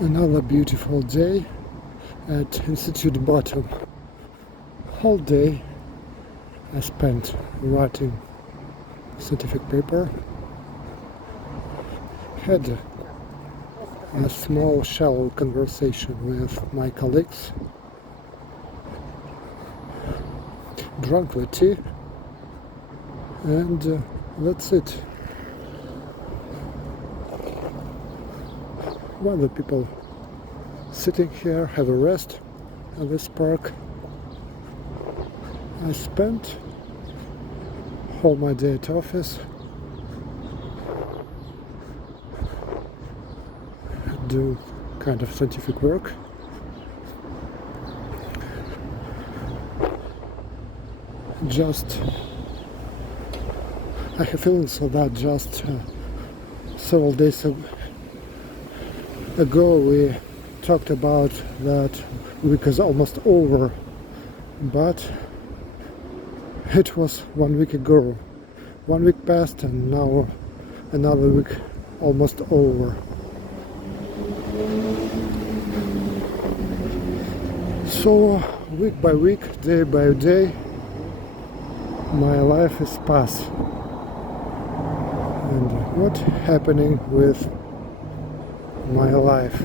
Another beautiful day at Institute Bottom. Whole day I spent writing scientific paper. Had a small shallow conversation with my colleagues. Drank the tea, and that's it. While the people sitting here have a rest at this park, I spent all my day at office, do kind of scientific work. I have feelings so that just several days ago we talked about that week is almost over, but it was 1 week ago. 1 week passed and now another week almost over. So week by week, day by day, my life is past. And what's happening with my life?